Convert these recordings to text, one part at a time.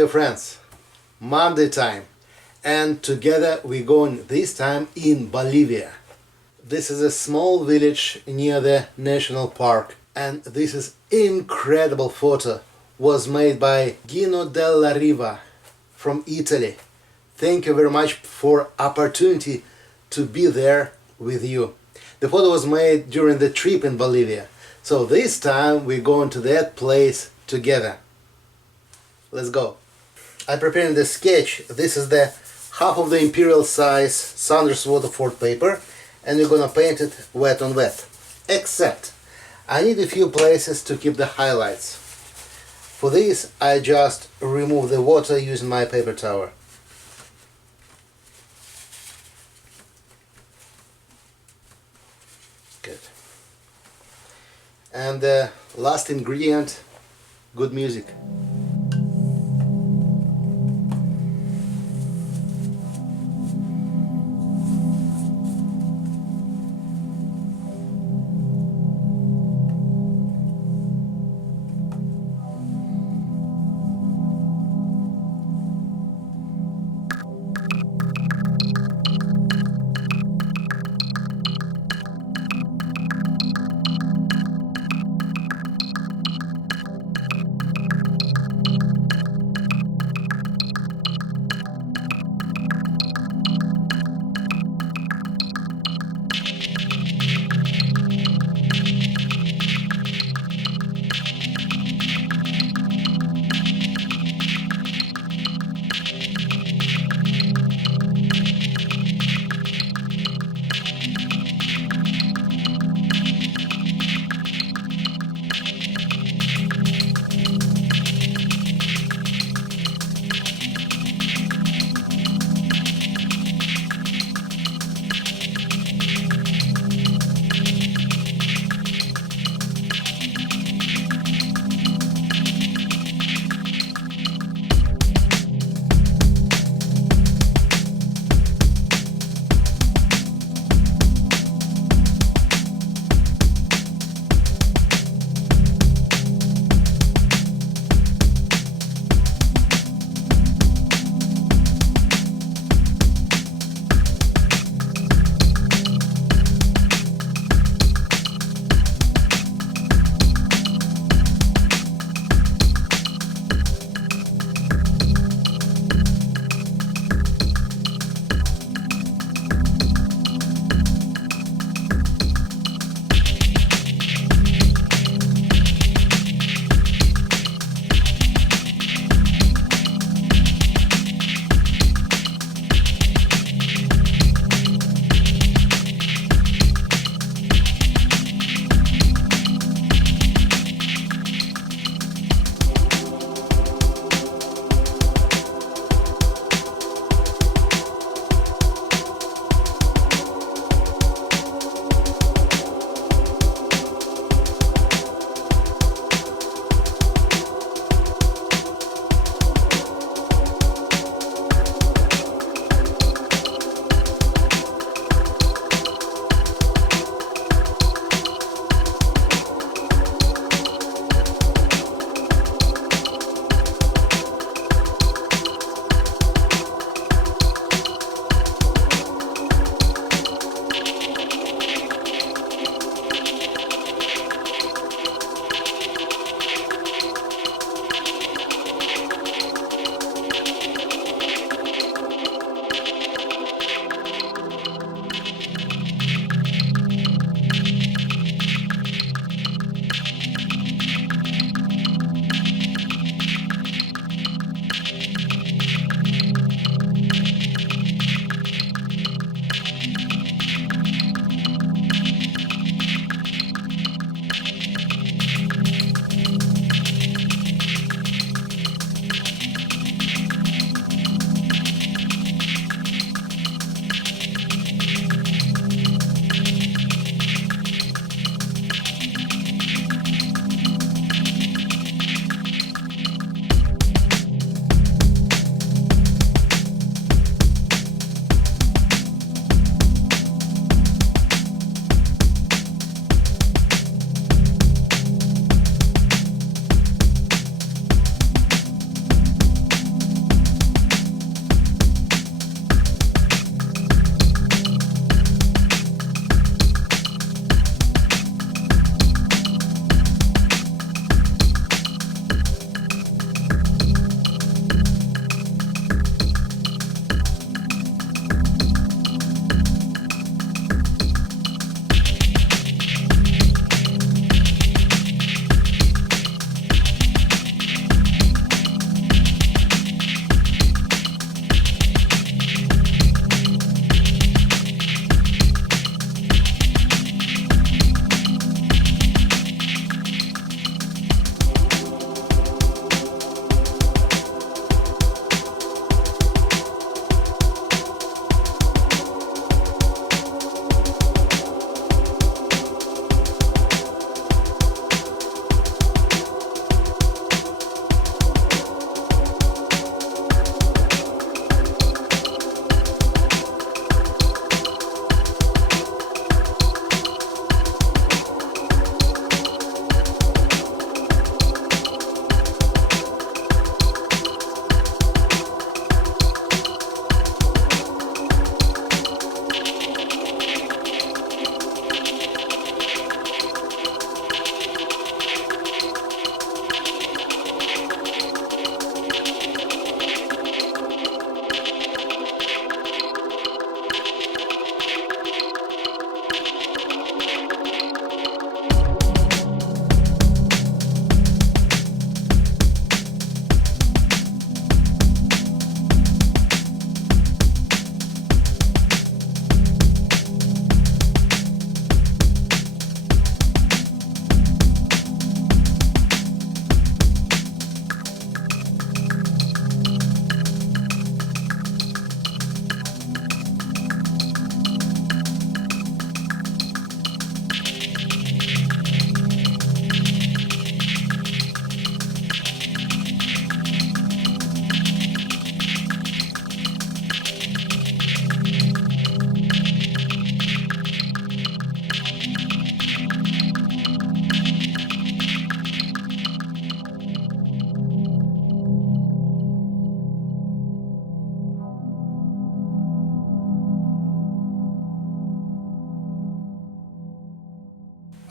dear friends, Monday time, and together we're going this time in Bolivia. This is a small village near the national park, and this is incredible photo was made by Gino della Riva from Italy. Thank you very much for opportunity to be there with you. The photo was made during the trip in Bolivia, so this time we're going to that place together. Let's go. I'm preparing the sketch. This is the half of the imperial size Saunders Waterford paper, and we're gonna paint it wet on wet. Except I need a few places to keep the highlights. For this I just remove the water using my paper towel. Good. And the last ingredient, good music.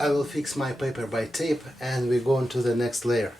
I will fix my paper by tape and we go on to the next layer.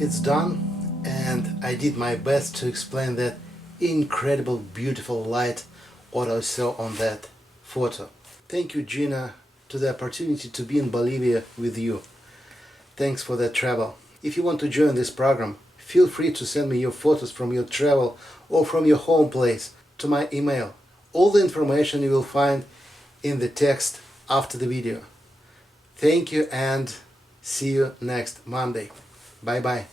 it's done, and I did my best to explain that incredible beautiful light what I saw on that photo. Thank you, Gina, to the opportunity to be in Bolivia with you. Thanks for that travel. If you want to join this program, feel free to send me your photos from your travel or from your home place to my email. All the information you will find in the text after the video. Thank you and see you next Monday. Bye bye.